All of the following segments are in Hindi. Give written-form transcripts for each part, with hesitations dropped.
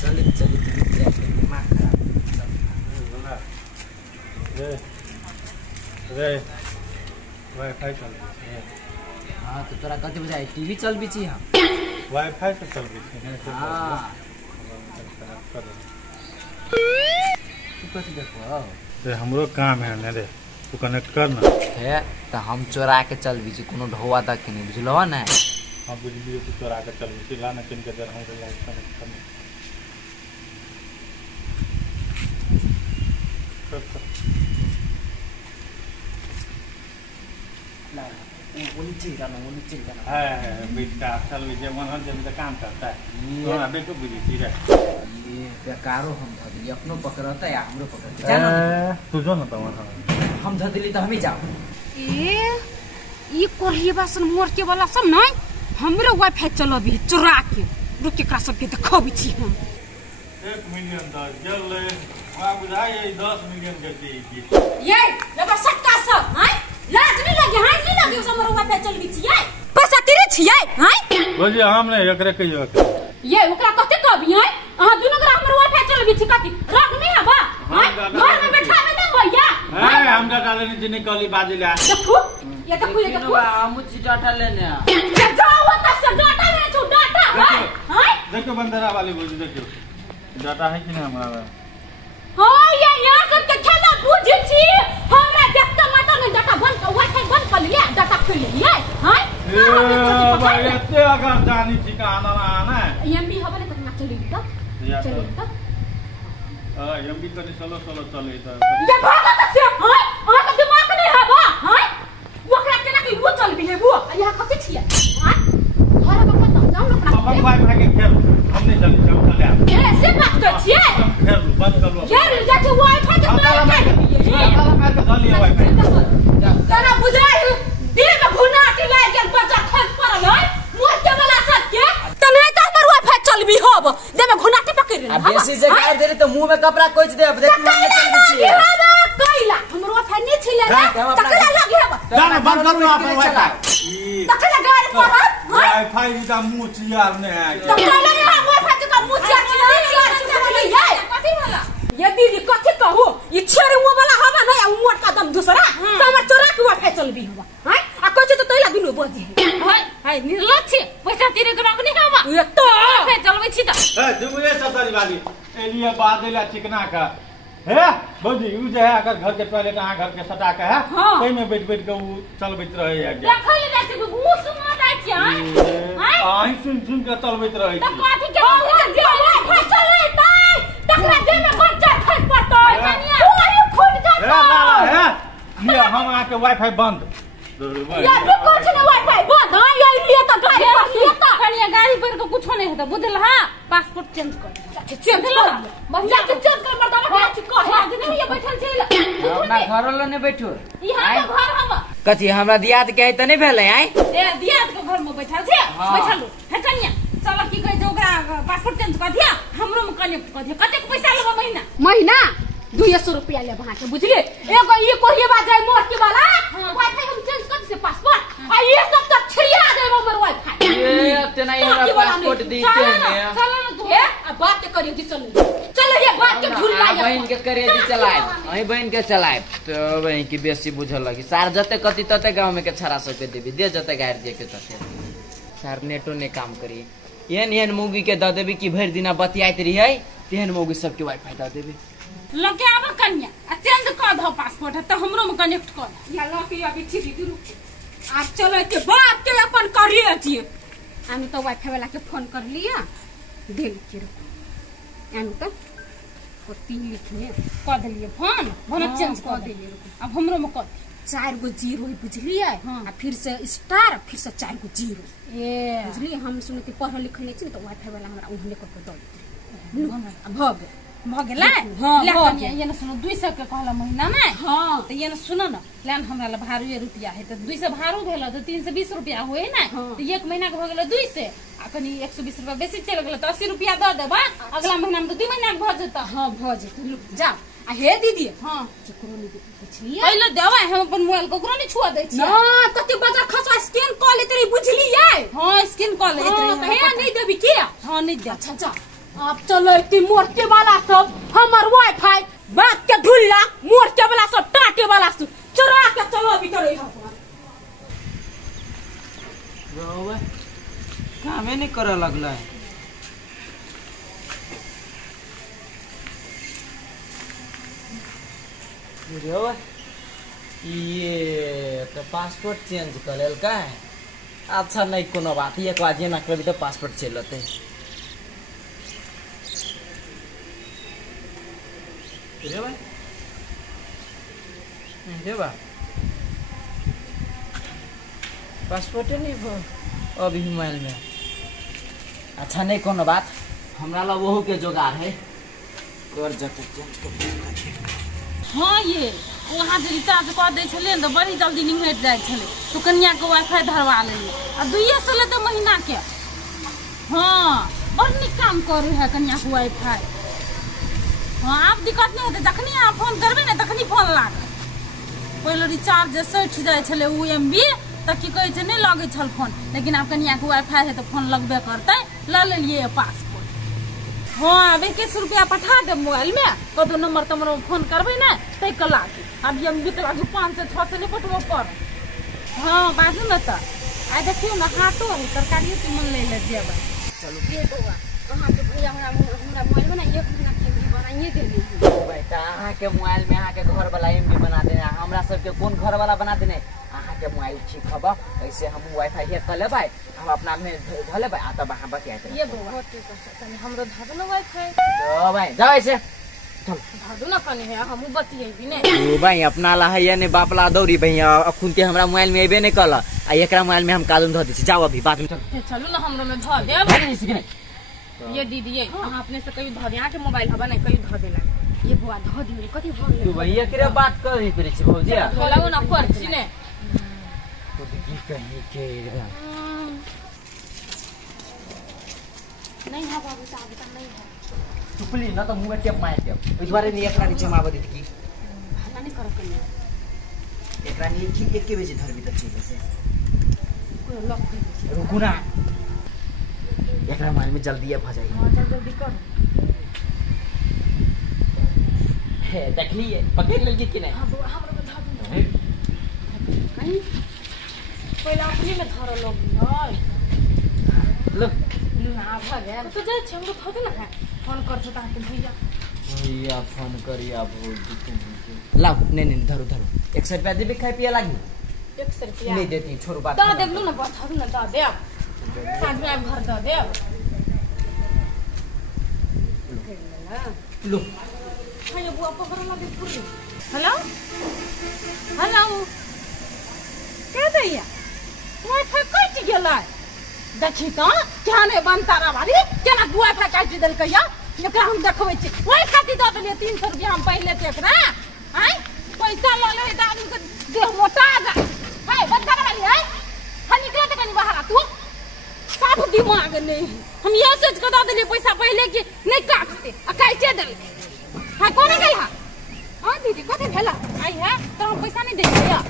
चल दिमाग खराब वाईफाई चल। हाँ तो तोरा कथी बुझाई टीवी चल भी छी हम वाईफाई तो चल भी। हाँ तू कथी देखो हमरो काम है ने रे, तू कनेक्ट कर ना है तो हम चोरा के चल भी छी कोनो ढोवा तक के नहीं बुझलो ना। हाँ बुझलिए, तू चोरा के चल भी ला ना किन के देर हम लाइट कनेक्ट करना वो नीचे जाना है बेटा चल भी जे मन जब तक काम करता है तो ना बेटो बुझी छी रे। ये बेकारो हम धदिली अपनो पकड़ता है हमरो पकड़ते जाना तू जो ना तो हम धदिली तो हम ही जाओ। ए ई कोरिया बासन मोर के वाला सब नहीं हमरे वाईफाई चलो भी चोरा के रुक के का सब के देखबी छी हम 1 मिलियन द जल ले आ बुझाई 10 मिलियन के दी ये लेबा सट्टा सब हैं लाज नहीं लगे हैं नहीं लगे हमर वाईफाई चल भी छी पैसा तेरे छी हैं बोलिए हम नहीं एकरे कहियो ये ओकरा कते कहबी हैं अहां दुनो के हमर वाईफाई चल भी छी कथि रख नहीं हबा हैं घर में बैठाबे नहीं भैया है हम डाटा लेने जिने कहली बाजी ले देखो ये देखो हम छी डाटा लेने जाओ त से डाटा ले छु डाटा हैं देखो बंदरा वाली बोली देखो डाटा है कि नहीं हमारा। हां ये यहाँ सब के खेला बुझी छी हमरा देखता माता ने डाटा बंद वाईफाई बंद कर लिया डाटा खोल लिया हैं ए भाई एते अगर जानी छी कहां ना ना एमबी हबले तक ना चली त चली त एमबी कने चलो चले त ये भागा त से हैं आ त दिमाग नहीं हबा हैं ओकरा केना कि वो चल भी है वो यहाँ कथि छियै हैं घर में पता जाऊ ना अब वाईफाई के खेल हम नहीं चली जाऊ चले ए से बात कर छियै खेल बंद कर लो खेल जाके वाईफाई के तोड़ के वाईफाई तना बुझाई दिल में घुना के लाग गेल बच्चा खस पड़ल है मोर के वाला सब के तने त हमर वाईफाई चल भी होब दे में घुना के पकड़ ले अब बेसी जगह दे तो मुंह में कपड़ा कोच दे अब देख मुंह में चल भी छी कइला हमर वाईफाई नहीं छिले ना तकला लागे है जाने बंद करू अपन वाईफाई तकला गाड़ी पर वाईफाई का मुंह चियार ने है तकला लगे वाईफाई का मुंह चियार ये कथि वाला ये दीदी कथि कहू ये छेरे वो वाला हवा नहीं मोट का दम दूसरा हमर चोरा के वाईफाई चल भी हुआ हैं आ कोच तो तैला दुनु बजी है निर्लज छे पैसा तेरे के रख नहीं हवा ये तो वाईफाई चलबै छी त ए दुबे सतरी वाली एलिया बादला चिकना का है बोजी उ जे है अगर घर के टॉयलेट आ घर के सटा के है ओइ में बैठ के उ चलबैत रहे है देखै ले जाय छै मुंह सुना जाय छै हैं आई सुन के चलबैत रहे त कथि के जे वाईफाई चलै त तकरा दे में बच्चा खस पड़तै कनिया पूरी फूट जाता है ये हम आके वाईफाई बंद या भी कुछ नहीं वाईफाई बंद हां ये लिए त गाड़ी पर लेता कनिया गाड़ी पर को कुछो नहीं होता बुझल हां पासपोर्ट चेंज कर चेंज कर बढ़िया से चेंज कर मर्दा के कहे दिन ये बैठल छै अपना घर वाला ने बैठो यहां के घर हम कथि हमरा दियाद के त नहीं भेलै आई ए दियाद के घर में बैठल छै बैठल है कनिया चल की कह जे ओकरा पासपोर्ट चेंज कर दिया हमरो में कनेक्ट कर दिया कते पैसा लेबा महीना 200 रुपया ले वहां के बुझले एगो ये कोरिया बाजाय मोर के वाला वाईफाई हम चेंज कर से पासपोर्ट आ ये सब तो छिया दे हमर वाईफाई ए तना ये पासपोर्ट दी के ने चल ना तू ए बात के करियो जी चल ये बात के भूल ना बहन के करिए जी चलाए अही बहन के चलाए तो बहन की बेसी बुझल लगी सार जते कति तते गांव में के छरा सब के देबी दे जते गाड़ दे के तते सार नेटो ने काम करी एहन मौगी के द देबी कि भर दिना बतियाइत रही तेहन मौगी सबके वाईफाई द देबी लगे आब कनिया आ चेंज कर दो पासपोर्ट त हमरो में कनेक्ट कर या लकी अभी छिटी दुरु आ चले के बात के अपन करिए छी हम तो वाईफाई वाला के फोन कर लिया दे लिखिए हम तो कोती लिखने कर दिए फोन चेंज कर दिए अब हमरो में कर 4 गो जीरो बुझलिए आ फिर से स्टार फिर से 4 गो जीरो ए बुझलिए हम सुने के पढ़ल लिखल नहीं छी तो वाईफाई वाला हमरा उहने कर दो भगेला हां ले कनिया ये न सुनो 200 के कहला महीना में हां तो ये न सुनो न लेन हमरा ल भारू रुपया है तो 200 भारू भेलो तो 320 रुपया होए ना तो एक महीना के भ गेलो 200 आ कनी 120 रुपया बेसी चल गेलो तो 80 रुपया द देबा अगला महीना में तो 2 महीना के भ जता हां भ जेते जा आ हे दीदी हां केकरो नहीं पूछलिए पहले देवा हम अपन मोबाइल कोकरो नहीं छुआ दै छी ना कते बजा खसवा स्कैन क लेते रही बुझलिए हां स्कैन क लेते रही हे नहीं देबी के हां नहीं दे अच्छा जा अब चलो इतनी मोर्चे वाला सब हमार वाईफाई बात के ढुल्ला मोर्चे वाला सब टाटे वाला सब चुरा के चलो अभी तो रही कामे नहीं करे लगला है। ये तो पासपोर्ट चेंज कर लेल का है? अच्छा नहीं कोनो बात, एक बार जे ना कभी तो पासपोर्ट चल लेते पासपोर्ट नहीं हो अभी मोबाइल में। अच्छा नहीं कोनो बात, हमरा ला वहू के जोगाड़ है कर जते चेंज कर। हाँ ये वहाँ से रिचार्ज कर दे छले तो बड़ी जल्दी निमट जाए छले तो कन्या के वाईफाई धरवा लेलिए आ 2 साल तो महीना के। हाँ बड़ निक काम करे है कन्या के वाईफाई। हाँ आप दिक्कत नहीं होते, जखनी आप फोन करबे ना तखनी फोन लागत। पहले रिचार्ज सठ जाए छले उ MB तक की कहे नहीं लगे छल फोन, लेकिन आप कन्या के वाईफाई है तो फोन लगबे करते ला लेलिए पासपोर्ट। हाँ अब 21 रुपया पठा दे मोबाइल में, कदो नंबर तमर फोन करबे ना तै कला के अब MB के लागू 5 से 6 से नहीं पटवा पर। हाँ बात में तो आ देखियो ना हाथो है तरकारी के मन ले ले जेबा। चलो ये तो कहां के भैया हमरा मोबाइल में ना 1 महीना के MB बनाइए देली बेटा। अहाँ के मोबाइल में अहाँ के घर वाला MB बना देना, हमरा सब के कौन घर वाला बना देने? अहाँ के मोबाइल ठीक हबा ऐसे हम वाईफाई हे कर लेबै, हम अपना में ध लेबै आ तब अहाँ बतिया के ये बहुत तनी हमरो धर ना वाईफाई तो भाई जाओ ऐसे चल धर ना कने है हम बतियै भी ने। ओ भाई अपना ला है ये ने बापला दौरी भैया अखुन के हमरा मोबाइल में एबे नहीं कला आ एकरा मोबाइल में हम कालून ध दै छी। जाओ अभी बाद में चल चलू ना हमरो में ध देब। नहीं सीखने ये दीदी ये अहाँ अपने से कहियो ध दे, यहाँ के मोबाइल हवा नहीं कहियो ध देला ये बुआ ध दियो कथि भ तू भैया के बात कर रही पड़े छी भौजी बोलाओ ना पर्ची ने तो की कही के नहीं है बाबू साहब का नहीं है चुपली ना तो मुंह में टेप मार दे इस बारे नहीं एकरा नीचे मार दी की भला नहीं कर कन्या एकरा नहीं ठीक एक के बेचे धर भीतर चले से कोई लॉक कर रुकू ना एकरा मार में जल्दी आ जाएगी। हां जल्दी कर है देख लिए पकड़ लेगी कि नहीं? हां बुआ हमरो में ध दू नहीं पहले अपने में धर लोग लो ना भगे तो जे छंग ध दे ना फोन कर छता के भैया फोन करिया भौजी तुम लाओ नहीं धरो 100 रुपया देबे खाए पिया लागी 100 रुपया नहीं देती छोड़ बात द देब लो ना बता दू ना द दे साथ में आप घर द दे लो हां बुआ पकड़ लगे पूरी। हेलो हेलो के दैया वाईफाई कट गेलै देखी तो क्या नहीं बनता रा वाली केना वाईफाई काट देल कहिया एकरा हम देखबै छी ओइ खातिर द देलिए 300 रुपया हम पहिले ते एकरा हैं पैसा ल ले दादी के देह मोटा जा है बनता रा वाली है हा निकले त कनी बाहर तू सब दिमाग नहीं हम ये सोच के द देलिए पैसा पहिले कि नहीं काटते आ काटे देल हां कोने गेल हां दीदी कथि भेला आई है तो हम पैसा नहीं देलिए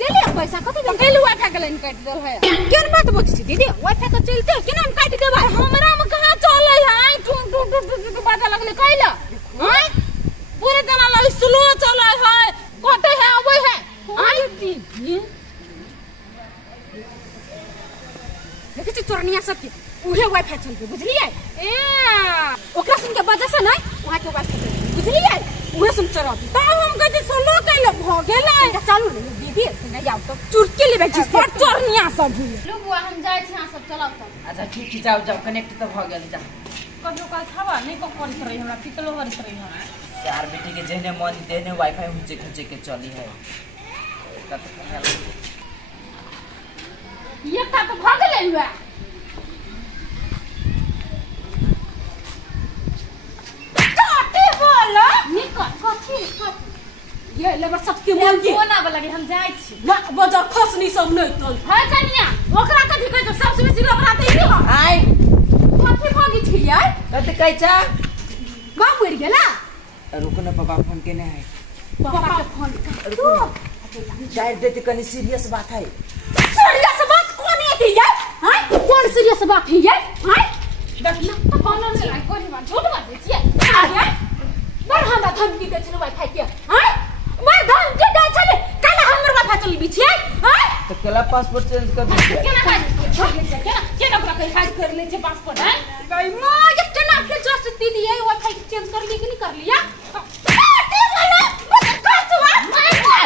देलिए पैसा कथि देल गेल वाईफाई के लाइन काट देल है केन बात बोलै छी दीदी वाईफाई तो चलते केना हम काट देबै हमरा में कहां चलै है टूट टूट टूट बाजा लगले कैला हैं पूरे जना लग स्लो चलै है कटे है आबै है आई दीदी देखि छी चोरनिया सब उहे वाईफाई चलते बुझलिए ए ओकरा सुन के वजह से नहीं वहां के वाईफाई बुझलिए उहे सुन चोरती त हम कहते सोलो कैले भ गेलै चलू रे दीदी नहीं आउ तो चुरके लेबे छी सब चोरनिया सब लो बुआ हम जाय छी हां सब चलाओ तब। अच्छा ठीक छी जाओ कनेक्ट तो भ गेल जा कहियो काल खावा नहीं पकड़ रही हमरा पितलो हर रही हमरा चार बेटी के जहने मन देने वाईफाई हुचे खुचे के चली है का तो ये का तो भ गेलै हुआ काटे बोला निकल कथि ये लेबर सबके मन के कोना वाला के हम जाय छी ना बजा खसनी सब नहीं तो है कन्या ओकरा कथि कहै छ सबसे बेसी लबरा दै ही हो आई कथि भागी छियै कत कहै छ गाम मर गेला रुको ना पापा फोन केने है पापा के फोन कर शायद देते कनी सीरियस बात है। सीरियस बात कोन है ये हैं कौन सीरियस बात है ये हैं देखना तो कोनो ने लाई कोरी बात झूठ बात छिए आगे बड़ हमरा धमकी दे छले वाईफाई के हैं बड़ धमकी दे छले काला हमर वाईफाई चलबी छिए हैं तो केला पासपोर्ट चेंज कर दे केना केना ओकरा कहि हाइड कर ले छे पासपोर्ट है गई मां ये केना के जस्ट दीदी है वाईफाई चेंज कर ली कि नहीं कर लिया के वाला कसवा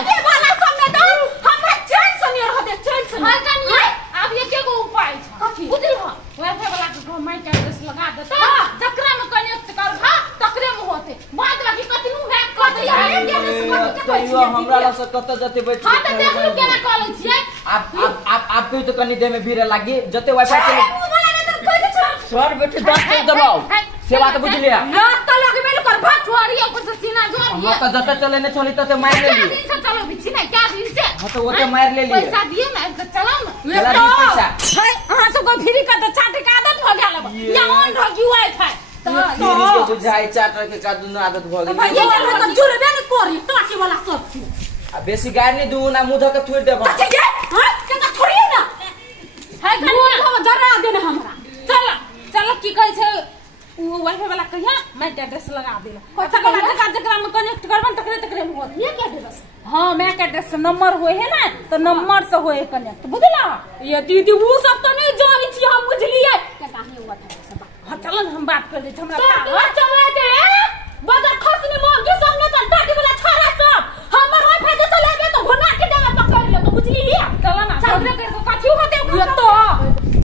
के वाला समय दो हमरा चैन सनी रहते चैन सनी और कन्या अब ये के गो उपाय छ कथी बुझल हो वाईफाई वाला के घर माइक एड्रेस लगा दे तो जकरा में कनेक्ट कर भा तकरे में होते बाद बाकी कतनु है कत यार तो यो हमरा ला से कत जते बैठ हां तो देख लू केना कॉल छिए आप तो कनी दे में भीड़ लागी जते वाईफाई चले सर बेटे 10 मिनट दबाओ सेवा तो बुझ लिया ना तो लगे में कर भाग छोड़िए ऊपर से सीना जोड़ हम तो जते चले ने छोड़ी तते मार ले ली दिन से चलो बिछी नहीं क्या दिन से हां तो वो तो मार ले ली पैसा दिए ना तो चलाओ ना चला दी पैसा है हां सब को फ्री का तो चाटे का आदत हो गेल या ऑन रह वाईफाई तो बुझाई चाटर के का दुनु आदत भ गेल भैया चलो तो जुड़बे न करी टाके वाला सब चीज आ बेसी गाड़ नहीं दूं ना मुंह के थोड़ देबो अच्छा ये हां केना छोड़िए ना है कन्या जरा देना हमरा चलो चलो की कहै छै वो वाईफाई वाला कहिया मैं एड्रेस लगा देलो अच्छा का जकरा में कनेक्ट करबन तकरे में होत ये क्या एड्रेस हां मैं एड्रेस नंबर होय है ना तो नंबर से होय कनेक्ट बुझला ये दीदी वो सब तो नहीं जानी छी हम बुझलिए केना ही हुआ था सब हां चलो हम बात कर ले हमरा तो चले के बाजार खसने मांगे सब न तो टाके वाला छारा सब हमर वाईफाई से चलेबे तो घुना के देवे पकड़ ले तो बुझली लिया चलो ना झगड़ा कर को कथि होते ये तो